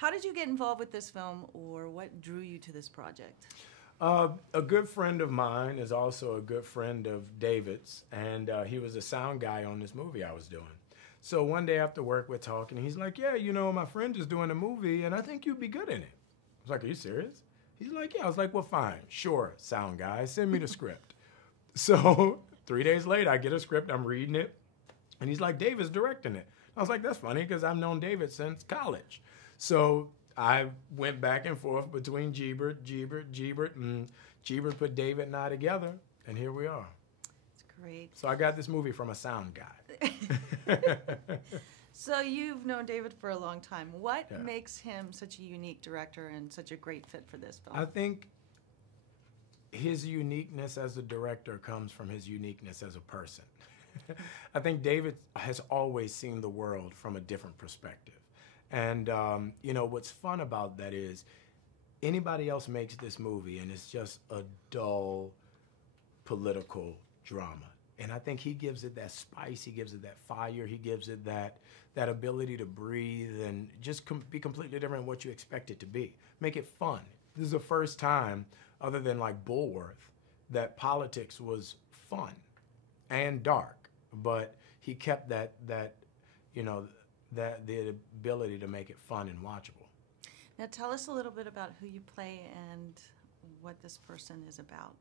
How did you get involved with this film, or what drew you to this project? A good friend of mine is also a good friend of David's, and he was a sound guy on this movie I was doing. So one day after work, we're talking, and he's like, yeah, you know, my friend is doing a movie, and I think you'd be good in it. I was like, are you serious? He's like, yeah. I was like, well, fine, sure, sound guy, send me the script. So 3 days later, I get a script, I'm reading it, and he's like, David's directing it. I was like, that's funny, because I've known David since college. So I went back and forth between Gebert, and Gebert put David and I together, and here we are. It's great. So I got this movie from a sound guy. So you've known David for a long time. What makes him such a unique director and such a great fit for this film? I think his uniqueness as a director comes from his uniqueness as a person. I think David has always seen the world from a different perspective. And, you know, what's fun about that is anybody else makes this movie and it's just a dull political drama. And I think he gives it that spice, he gives it that fire, he gives it that ability to breathe and just be completely different than what you expect it to be. Make it fun. This is the first time, other than like Bulworth, that politics was fun and dark. But he kept that you know, the ability to make it fun and watchable. Now tell us a little bit about who you play and what this person is about.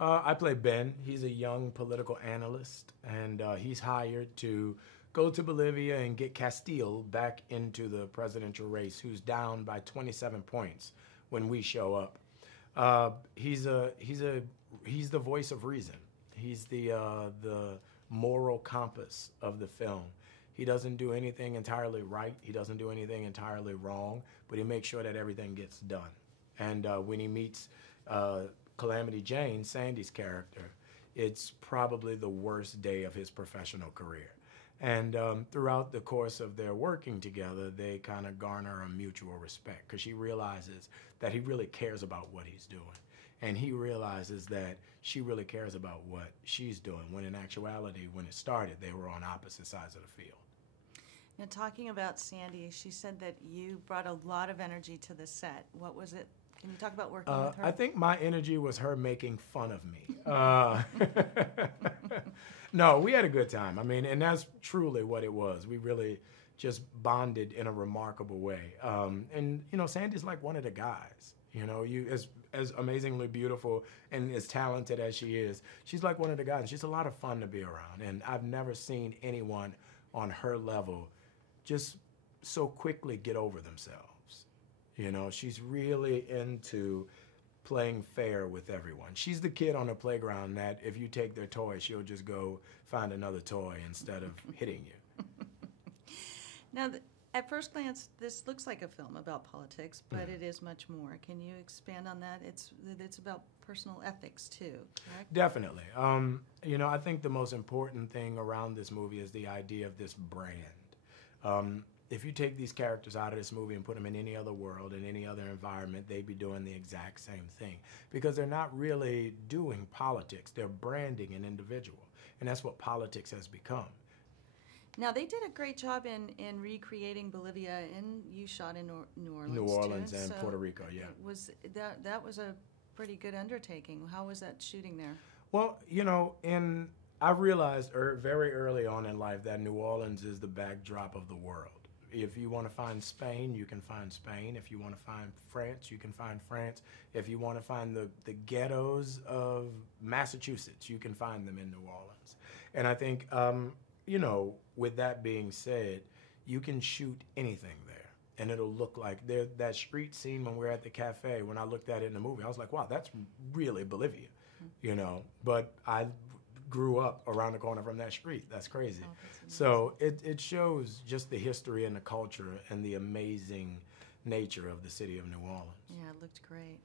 I play Ben. He's a young political analyst, and he's hired to go to Bolivia and get Castile back into the presidential race, who's down by 27 points when we show up. He's the voice of reason. He's the moral compass of the film. He doesn't do anything entirely right. He doesn't do anything entirely wrong, but he makes sure that everything gets done. And when he meets Calamity Jane, Sandy's character, it's probably the worst day of his professional career. And throughout the course of their working together, they kind of garner a mutual respect because she realizes that he really cares about what he's doing. And he realizes that she really cares about what she's doing, when in actuality, when it started, they were on opposite sides of the field. Now, talking about Sandy, she said that you brought a lot of energy to the set. What was it? Can you talk about working with her? I think my energy was her making fun of me. No, we had a good time. I mean, and that's truly what it was. We really just bonded in a remarkable way. And, you know, Sandy's like one of the guys. You know, as amazingly beautiful and as talented as she is, she's like one of the guys. She's a lot of fun to be around. And I've never seen anyone on her level just so quickly get over themselves. You know, she's really into playing fair with everyone. She's the kid on the playground that if you take their toy, she'll just go find another toy instead of hitting you. Now, at first glance, this looks like a film about politics, but it is much more. Can you expand on that? It's about personal ethics, too, correct? Definitely. You know, I think the most important thing around this movie is the idea of this brand. If you take these characters out of this movie and put them in any other world, in any other environment, they'd be doing the exact same thing. Because they're not really doing politics. They're branding an individual. And that's what politics has become. Now, they did a great job in recreating Bolivia, and you shot in New Orleans, New Orleans too. and So Puerto Rico, yeah. That was a pretty good undertaking. How was that shooting there? Well, you know, I realized very early on in life that New Orleans is the backdrop of the world. If you want to find Spain, you can find Spain. If you want to find France, you can find France. If you want to find the ghettos of Massachusetts, you can find them in New Orleans. And I think, you know, with that being said, you can shoot anything there, and it'll look like that street scene when we're at the cafe. When I looked at it in the movie, I was like, wow, that's really Bolivia, you know. But I grew up around the corner from that street. That's crazy. Oh, that's so it shows just the history and the culture and the amazing nature of the city of New Orleans. Yeah, it looked great.